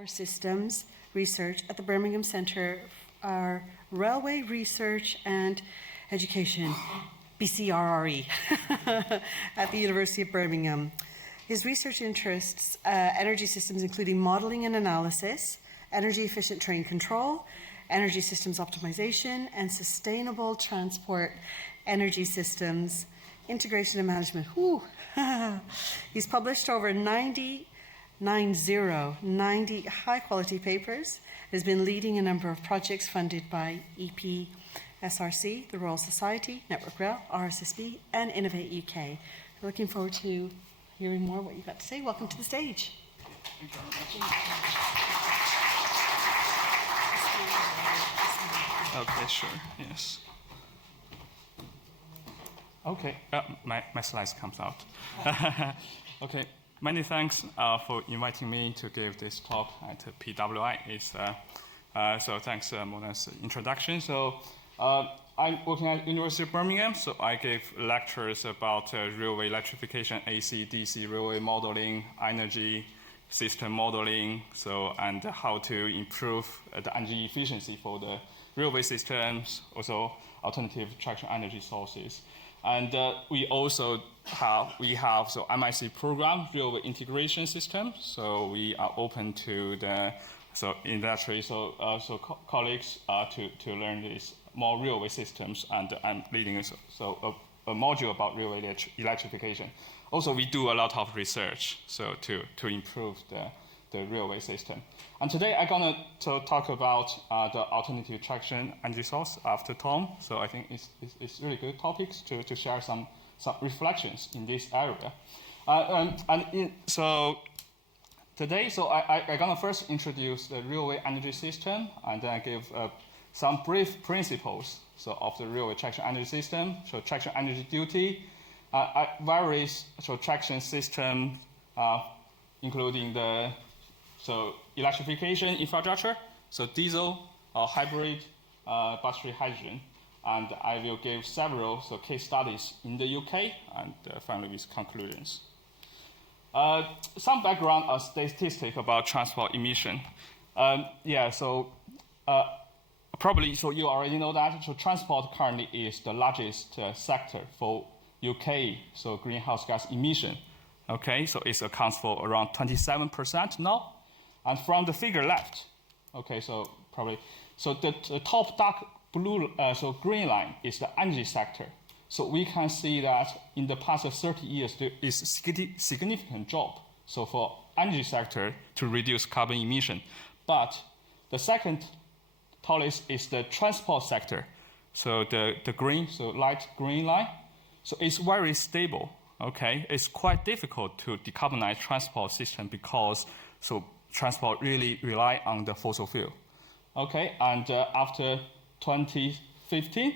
Power Systems Research at the Birmingham Centre for Railway Research and Education, BCRRE, at the University of Birmingham. His research interests energy systems, including modelling and analysis, energy efficient train control, energy systems optimization, and sustainable transport energy systems, integration and management. Whew. He's published over 90 high-quality papers, has been leading a number of projects funded by EPSRC, the Royal Society, Network Rail, RSSB, and Innovate UK. We're looking forward to hearing more what you've got to say. Welcome to the stage. Thank you very much. Okay, sure, yes. Okay, my slides comes out. Okay, many thanks for inviting me to give this talk at PWI. So thanks, Mona's introduction. So I'm working at University of Birmingham, so I give lectures about railway electrification, AC, DC railway modeling, energy system modeling, and how to improve the energy efficiency for the railway systems, also alternative traction energy sources. And we also have MIC program, railway integration system. So we are open to the industry, colleagues to learn these more railway systems, and I'm leading a module about railway electrification. Also, we do a lot of research to improve the railway system. And today I'm going to talk about the alternative traction energy source after Tom. So I think it's really good topics to share some reflections in this area. Today, I'm going to first introduce the railway energy system, and then give some brief principles of the railway traction energy system. So traction energy duty, various traction system, including the electrification infrastructure, diesel, hybrid, battery hydrogen, and I will give several case studies in the UK, and finally with conclusions. Some background statistic about transport emission. Probably you already know that transport currently is the largest sector for UK greenhouse gas emission. Okay, so it accounts for around 27% now. And from the figure left, okay, the top dark blue, green line is the energy sector. So we can see that in the past 30 years, there is a significant drop for energy sector to reduce carbon emission. But the second tallest is the transport sector. So the green, light green line. So it's very stable. Okay, it's quite difficult to decarbonize transport system because transport really rely on the fossil fuel. Okay, and after 2015,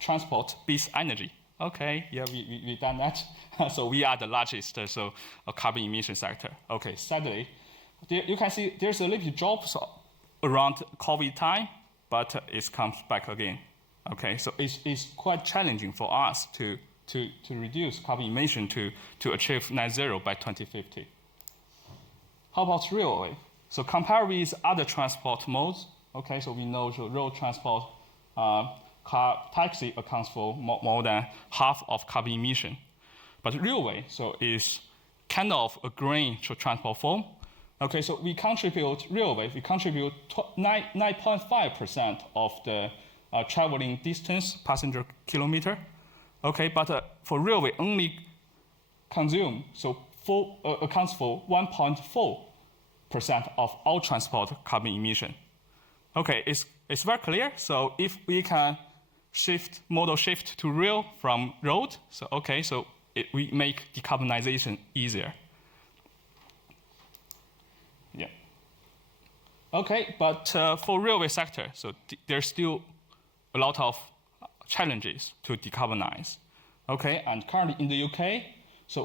transport beats energy. Okay, yeah, we done that. So we are the largest carbon emission sector. Okay, sadly, you can see there's a little drop around COVID time, but it comes back again. Okay, so it's quite challenging for us to reduce carbon emission to achieve net zero by 2050. How about railway? So compare with other transport modes. Okay, so we know road transport, car, taxi accounts for more than half of carbon emission. But railway, is kind of a green transport form. Okay, so we contribute 9.5% of the traveling distance, passenger kilometer. Okay, but for railway only accounts for 1.4% of all transport carbon emission. Okay, it's very clear. So if we can modal shift to rail from road, we make decarbonization easier. Yeah. Okay, but for railway sector, there's still a lot of challenges to decarbonize. Okay, and currently in the UK,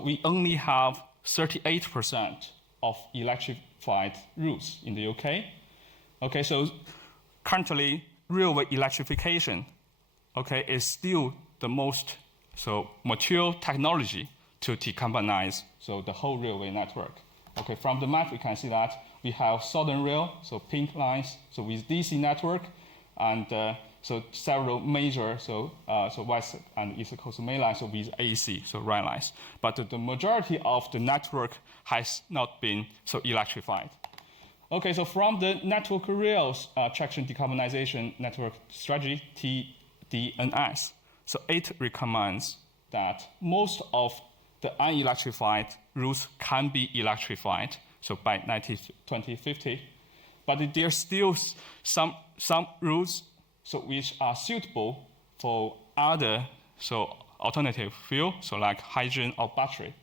we only have 38% of electrified routes in the UK. Okay, so currently railway electrification, is still the most mature technology to decarbonize the whole railway network. Okay, from the map we can see that we have Southern Rail, so pink lines, so with DC network, and so several major, so west and east coast main lines, so with AC, so red lines. But the majority of the network has not been so electrified. Okay, so from the network rails traction decarbonization network strategy, TDNS, so it recommends that most of the unelectrified routes can be electrified, so by 2050. But there's still some routes so which are suitable for other so alternative fuel, so like hydrogen or battery.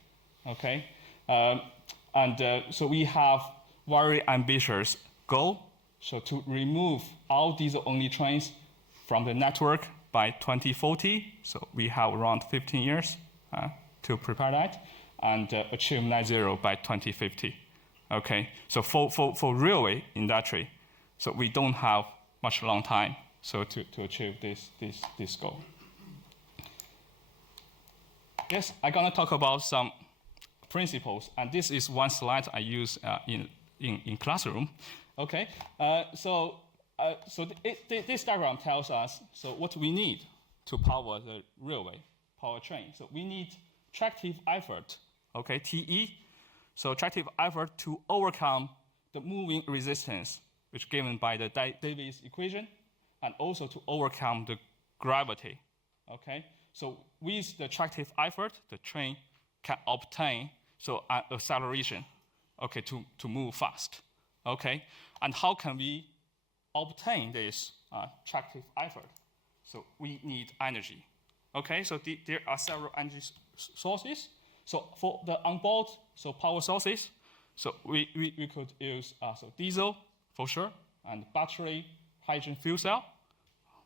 Okay, so we have very ambitious goal, so to remove all diesel-only trains from the network by 2040. So we have around 15 years to prepare that, and achieve net zero by 2050. Okay, so for railway industry, so we don't have much long time so to achieve this goal. Yes, I'm gonna talk about some principles, and this is one slide I use in classroom. Okay, this diagram tells us so what we need to power the railway powertrain. So we need tractive effort, okay, TE. So tractive effort to overcome the moving resistance, which is given by the Davis equation, and also to overcome the gravity, okay? So with the tractive effort, the train can obtain so an acceleration, okay, to move fast, okay? And how can we obtain this tractive effort? So we need energy, okay? So there are several energy sources. So for the onboard so power sources, so we could use so diesel for sure, and battery, hydrogen fuel cell,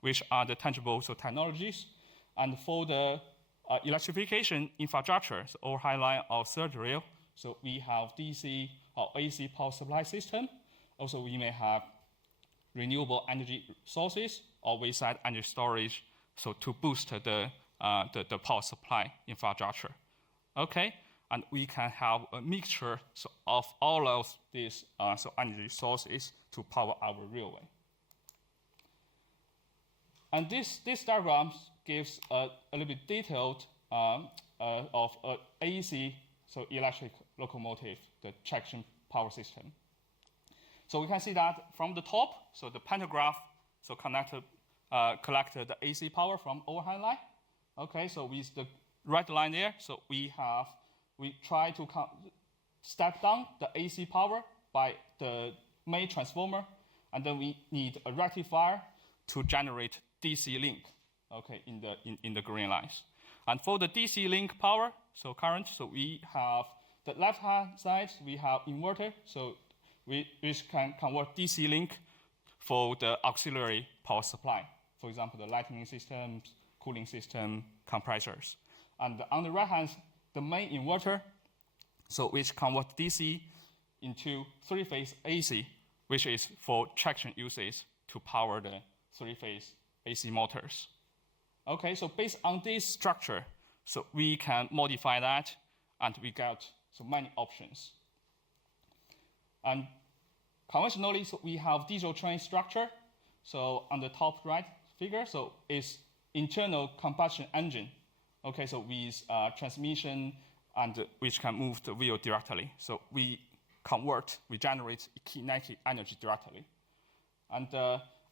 which are the tangible so technologies. And for the electrification infrastructure, so overhead line or third rail, so we have DC or AC power supply system. Also, we may have renewable energy sources or wayside energy storage, so to boost the power supply infrastructure. Okay, and we can have a mixture so of all of these so energy sources to power our railway. And this diagram gives a little bit detailed of AC, so electric locomotive, the traction power system. So we can see that from the top, so the pantograph so collected the AC power from overhead line. Okay, so with the red line there, so we try to step down the AC power by the main transformer, and then we need a rectifier to generate DC link, okay, in the green lines. And for the DC link power, so current, so we have the left-hand side, we have inverter, so which can convert DC link for the auxiliary power supply. For example, the lighting systems, cooling system, compressors. And on the right hand, the main inverter, so which convert DC into three-phase AC, which is for traction uses to power the three-phase AC motors. Okay, so based on this structure, so we can modify that, and we got so many options. And conventionally, so we have diesel train structure. So on the top right figure, so it's internal combustion engine. Okay, so with transmission, and which can move the wheel directly. So we generate kinetic energy directly. And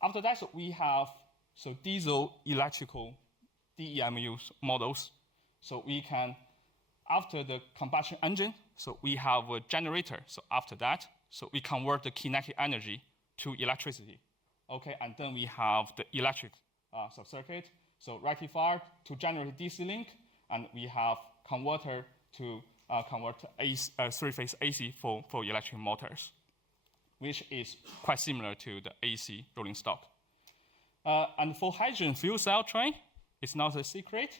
after that, so we have so diesel electrical DEMU models. So we can, after the combustion engine, so we have a generator. So after that, so we convert the kinetic energy to electricity. Okay, and then we have the electric circuit, so rectifier to generate DC link, and we have converter to convert three-phase AC for electric motors, which is quite similar to the AC rolling stock. And for hydrogen fuel cell train, it's not a secret.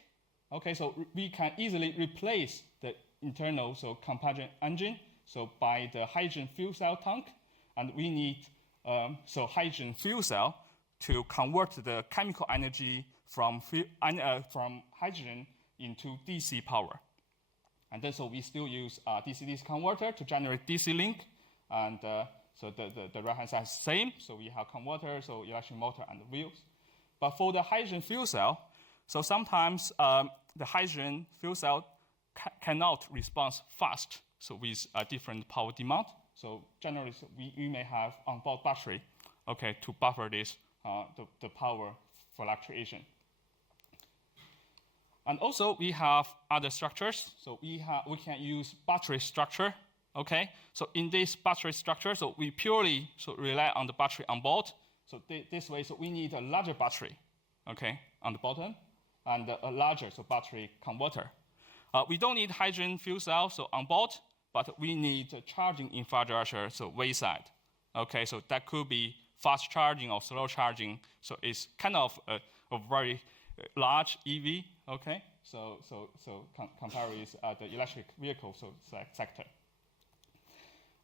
Okay, so we can easily replace the internal so combustion engine so by the hydrogen fuel cell tank, and we need so hydrogen fuel cell to convert the chemical energy from hydrogen into DC power. And then so we still use DC-DC converter to generate DC link, and so the right-hand side is same. So we have converter, so electric motor and the wheels. But for the hydrogen fuel cell, so sometimes the hydrogen fuel cell cannot respond fast, so with a different power demand. So generally, we may have onboard battery, okay, to buffer this the power for electrification. And also we have other structures. So we can use battery structure. Okay. So in this battery structure, so we purely rely on the battery on board. So this way, so we need a larger battery, okay, on the bottom, and a larger battery converter. We don't need hydrogen fuel cell on board, but we need charging infrastructure, so wayside. Okay, so that could be fast charging or slow charging. So it's kind of a very large EV. Okay, so compare with the electric vehicle sector.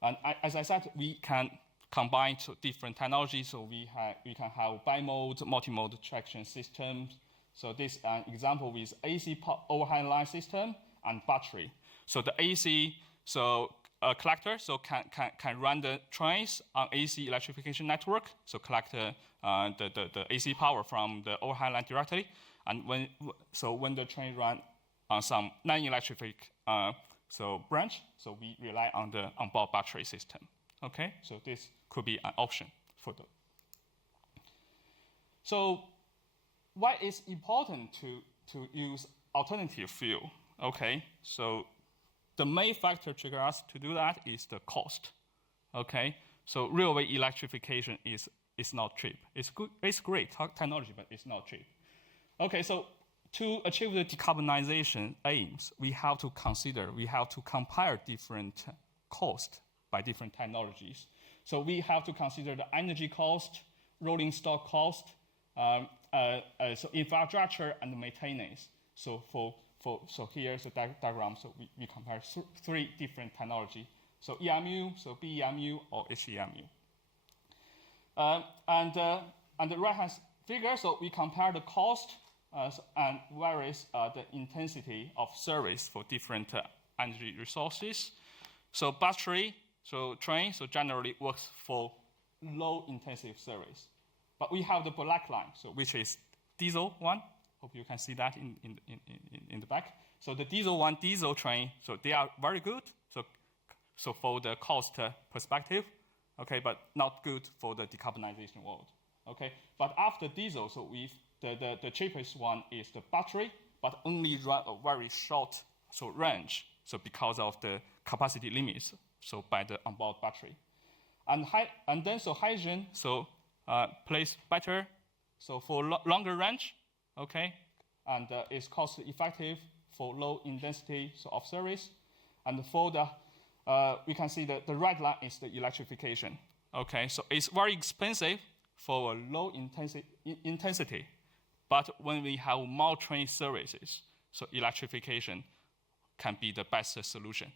And as I said, we can combine different technologies. So we can have bimode, multimode traction systems. So this example with AC overhead line system and battery. So the AC collector can run the trains on AC electrification network. So collect the AC power from the overhead line directly. And when the train run on some non-electric branch, so we rely on the onboard battery system. Okay, so this could be an option for them. So why is important to use alternative fuel? Okay, so the main factor trigger us to do that is the cost. Okay, so railway electrification is not cheap. It's good, it's great technology, but it's not cheap. Okay, so to achieve the decarbonization aims, we have to compare different costs by different technologies. So we have to consider the energy cost, rolling stock cost, so infrastructure and maintenance. So here's the diagram. So we compare three different technology. So EMU, so BEMU, or HEMU. And the right-hand figure, so we compare the cost and varies the intensity of service for different energy resources. So battery, train, generally works for low intensive service. But we have the black line, which is diesel one. Hope you can see that in the back. So the diesel train, so they are very good. So for the cost perspective, okay, but not good for the decarbonization world. Okay, but after diesel, so the cheapest one is the battery, but only run a very short range. So because of the capacity limits, so by the onboard battery, and then hydrogen, plays better, so for longer range, okay, and is cost effective for low intensity of service, and for the we can see that the red line is the electrification. Okay, so it's very expensive for a low intensity, but when we have more train services, so electrification can be the best solution.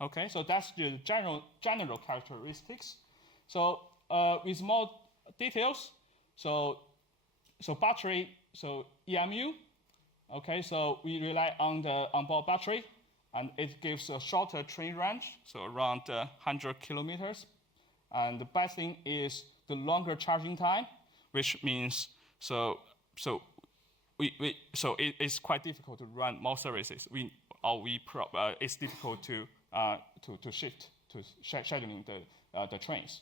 Okay, so that's the general characteristics. So with more details, so battery, so EMU. Okay, so we rely on the onboard battery, and it gives a shorter train range, so around 100 kilometers. And the best thing is the longer charging time, which means it's quite difficult to run more services. It's difficult to shift to scheduling the trains,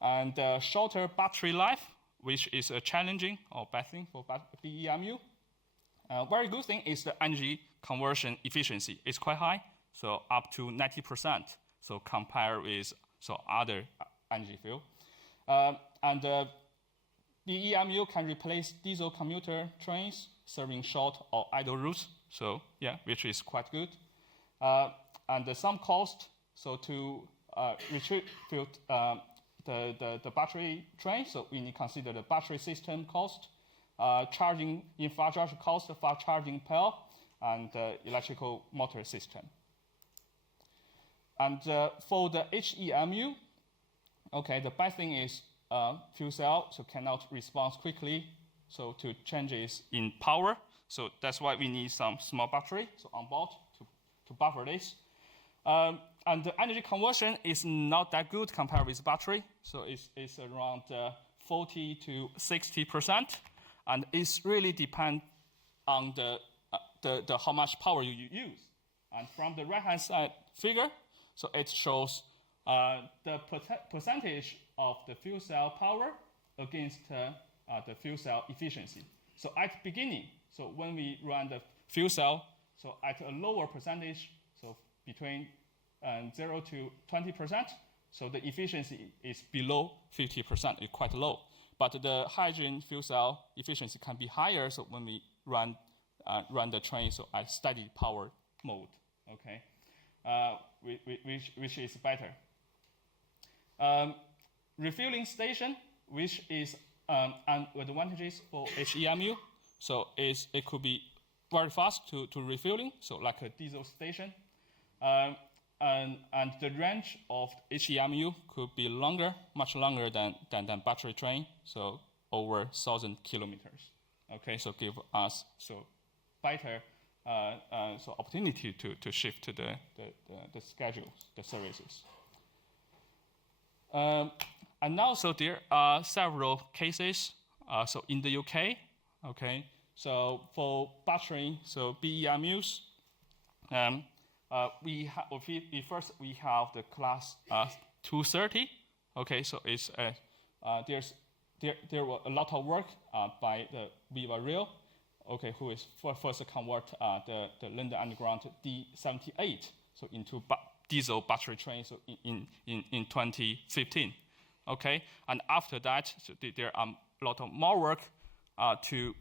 and shorter battery life, which is a challenging or bad thing for BEMU. Very good thing is the energy conversion efficiency. It's quite high, so up to 90%. So compare with other energy fuel, and the EMU can replace diesel commuter trains serving short or idle routes. So yeah, which is quite good. And some cost. So to retrieve the battery train, so we need to consider the battery system cost, charging infrastructure cost for charging pile, and electrical motor system. And for the HEMU, okay, the bad thing is fuel cell cannot respond quickly to changes in power. So that's why we need some small battery on board to buffer this. and the energy conversion is not that good compared with battery. So it's around 40 to 60%, and it's really depend on the how much power you use. And from the right-hand side figure, so it shows the percentage of the fuel cell power against the fuel cell efficiency. So at the beginning, so when we run the fuel cell, so at a lower percentage, so between 0 to 20%, so the efficiency is below 50%, it's quite low. But the hydrogen fuel cell efficiency can be higher, so when we run the train so at steady power mode, okay, which is better. Refueling station, which is an advantage for HEMU, so it could be very fast to refueling, so like a diesel station. And the range of HEMU could be longer, much longer than battery train, so over 1,000 kilometers. Okay, so give us so better so opportunity to shift to the schedules, the services. And now, so there are several cases. So in the UK, okay, so for battery, so BEMUs, we have the class 230. Okay, so it's there were a lot of work by the Viva Rail, okay, who is first to convert the London Underground D78 so into diesel battery train so in 2015. Okay, and after that, so there are a lot of more work to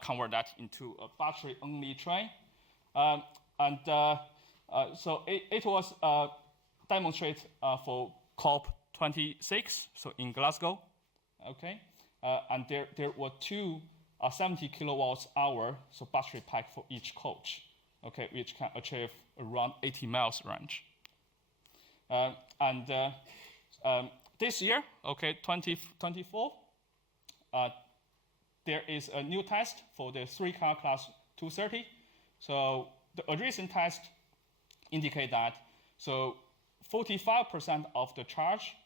convert that into a battery-only train, so it was demonstrated for COP26, so in Glasgow, okay, and there were two 70 kilowatts hour so battery pack for each coach, okay, which can achieve around 80 miles range, this year, okay, 2024, there is a new test for the 3-car class 230. So the recent test indicate that so 45% of the charge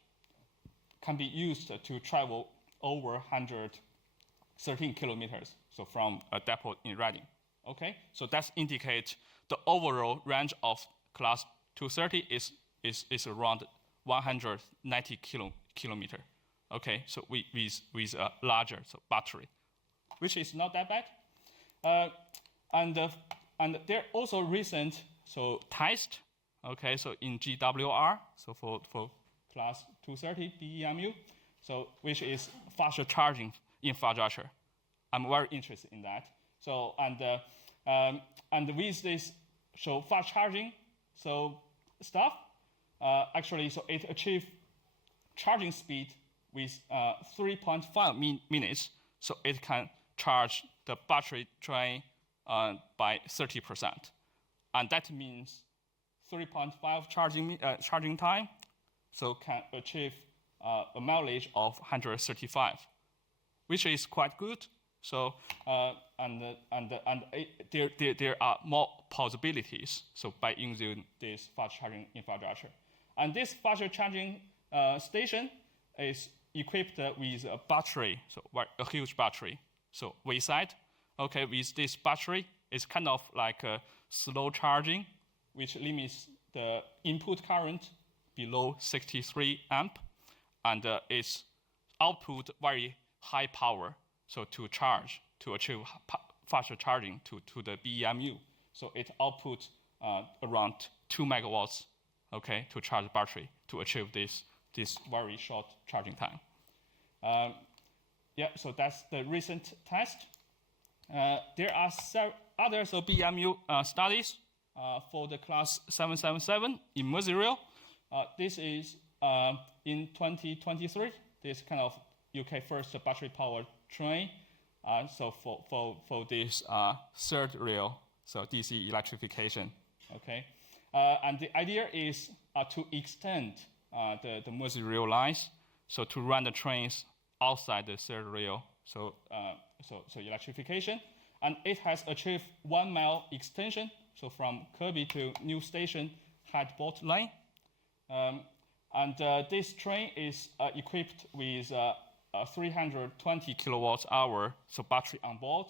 can be used to travel over 113 kilometers, so from a depot in Reading. Okay, so that indicates the overall range of class 230 is around 190 kilometer. Okay, so with a larger so battery, which is not that bad. And there also recent so test. Okay, so in GWR, so for class 230 BEMU, so which is faster charging infrastructure. I'm very interested in that. So and with this so fast charging so stuff, actually so it achieved charging speed with 3.5 minutes, so it can charge the battery train by 30%, and that means 3.5 charging time, so can achieve a mileage of 135, which is quite good. So there are more possibilities. So by using this fast charging infrastructure, and this fast charging station is equipped with a battery, so a huge battery. So wayside, okay, with this battery, it's kind of like a slow charging, which limits the input current below 63 amp, and its output very high power, so to charge, to achieve faster charging to the BEMU. So it outputs around 2 megawatts, okay, to charge the battery to achieve this very short charging time. Yeah, so that's the recent test. There are other so BEMU studies for the class 777 in Merseyrail. This is in 2023. This kind of UK first battery powered train. So for this third rail, so DC electrification. Okay, and the idea is to extend the Merseyrail lines, so to run the trains outside the third rail. So electrification, and it has achieved 1 mile extension. So from Kirby to New Station Headbolt Line. This train is equipped with a 320 kilowatt hour, so battery on board,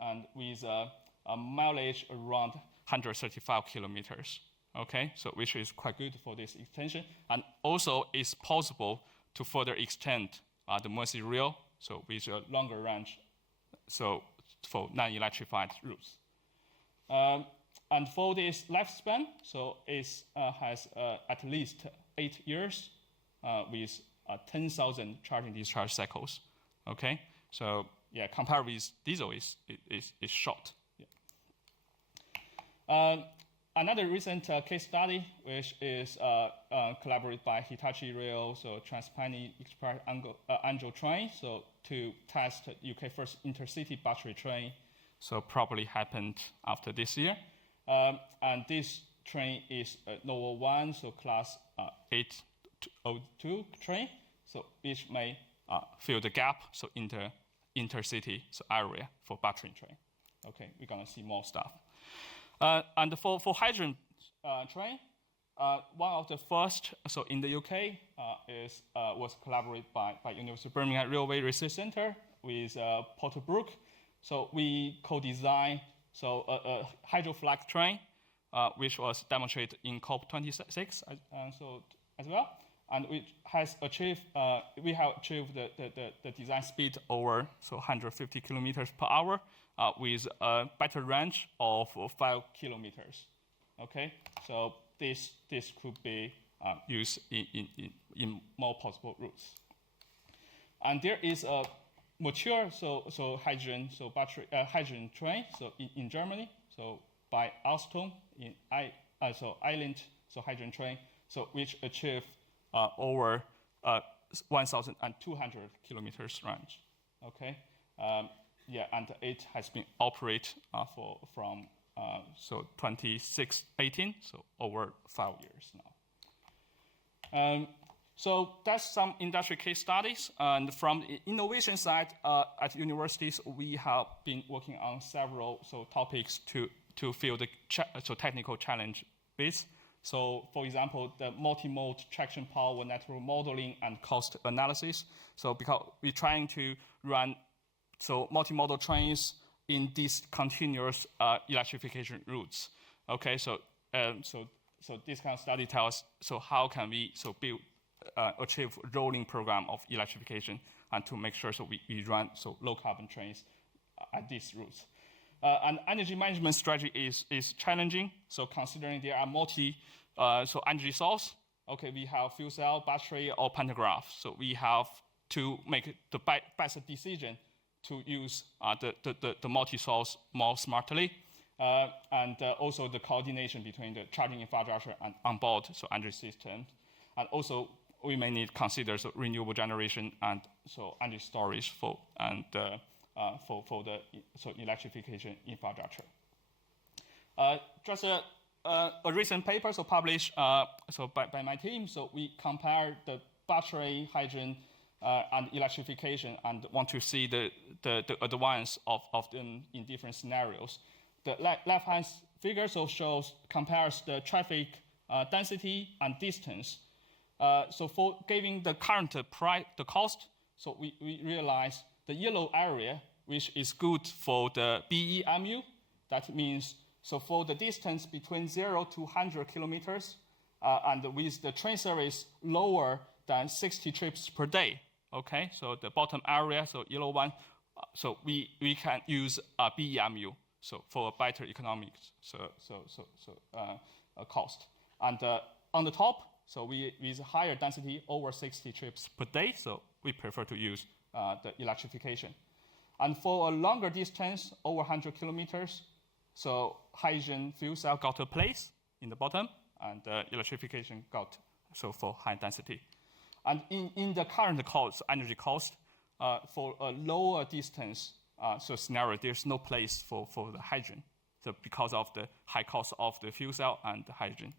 and with a mileage around 135 kilometers. Okay, so which is quite good for this extension, and also it's possible to further extend the Mersey Rail, so with a longer range, so for non-electrified routes. And for this lifespan, so it has at least 8 years with 10,000 charging discharge cycles. Okay, so yeah, compared with diesel, is short. Yeah. Another recent case study, which is collaborated by Hitachi Rail, so Trans-Pennine Express Angel train, so to test UK first intercity battery train, so probably happened after this year. And this train is a Novo 1, so class 802 train, so which may fill the gap, so in the intercity area for battery train. Okay, we're gonna see more stuff. And for hydrogen train, one of the first, so in the UK, was collaborated by University of Birmingham Railway Research Centre with Porterbrook. So we co-designed a hydroflag train, which was demonstrated in COP26 as well, and which has achieved we have achieved the design speed over 150 kilometers per hour with a better range of 5 kilometers. Okay, so this could be used in more possible routes. And there is a mature hydrogen battery hydrogen train in Germany, so by Alstom in Island hydrogen train, which achieved over 1,200 kilometers range. Okay, yeah, and it has been operated from 2018, so over 5 years now. So that's some industry case studies, and from the innovation side at universities, we have been working on several topics to fill the technical challenge base. So, for example, the multimode traction power network modeling and cost analysis. So, because we're trying to run multimodal trains in these continuous electrification routes. Okay, so this kind of study tells how can we build achieve rolling program of electrification and to make sure we run low carbon trains at these routes. And energy management strategy is challenging. So considering there are multi energy source, okay, we have fuel cell, battery, or pantograph. So we have to make the best decision to use the multi-source more smartly, and also the coordination between the charging infrastructure and onboard energy system, and also we may need to consider renewable generation and energy storage for the electrification infrastructure. Just a recent paper published by my team. So we compare the battery, hydrogen, and electrification, and want to see the advance of them in different scenarios. The left-hand figure compares the traffic density and distance. So for giving the current price, the cost, so we realize the yellow area, which is good for the BEMU. That means for the distance between 0 to 100 kilometers, and with the train service lower than 60 trips per day. Okay, so the bottom area, yellow one, we can use a BEMU, for a better economics, cost. And on the top, with higher density over 60 trips per day, we prefer to use the electrification. And for a longer distance, over 100 kilometers, hydrogen fuel cell got a place in the bottom, and electrification got for high density. And in the current cost, energy cost, for a lower distance scenario, there's no place for the hydrogen, because of the high cost of the fuel cell and the hydrogen.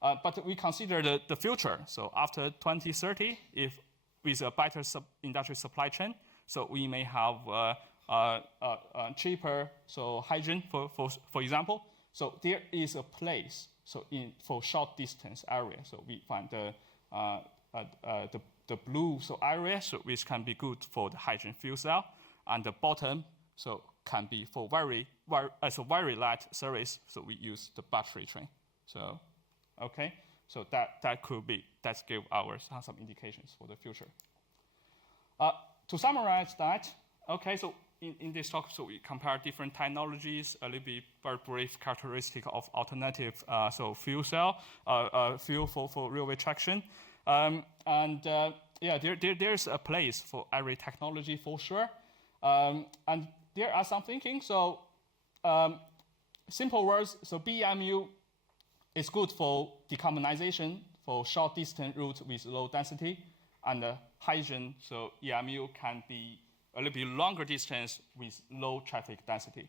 But we consider the future. So after 2030, if with a better industrial supply chain, we may have cheaper hydrogen, for example. So there is a place for short distance area. So we find the blue area which can be good for the hydrogen fuel cell, and the bottom can be for very light service. So we use the battery train. So okay, so that give some indications for the future. To summarize that, okay, so in this talk, so we compare different technologies, a little bit very brief characteristic of alternative fuel cell, fuel for railway traction. There's a place for every technology for sure. And there are some thinking. So simple words, so BEMU is good for decarbonization for short distance routes with low density, and hydrogen, so EMU can be a little bit longer distance with low traffic density.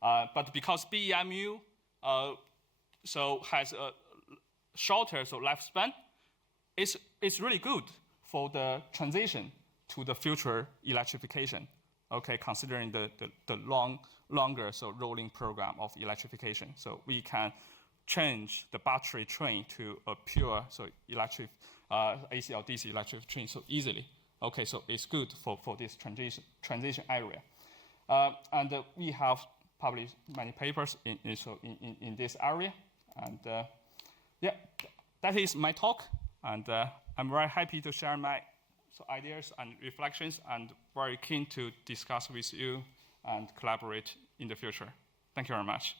But because BEMU has a shorter lifespan, it's really good for the transition to the future electrification. Okay, considering the longer rolling program of electrification, so we can change the battery train to a pure AC or DC electric train so easily. Okay, so it's good for this transition area. And we have published many papers in this area. And that is my talk. And I'm very happy to share my ideas and reflections, and very keen to discuss with you and collaborate in the future. Thank you very much.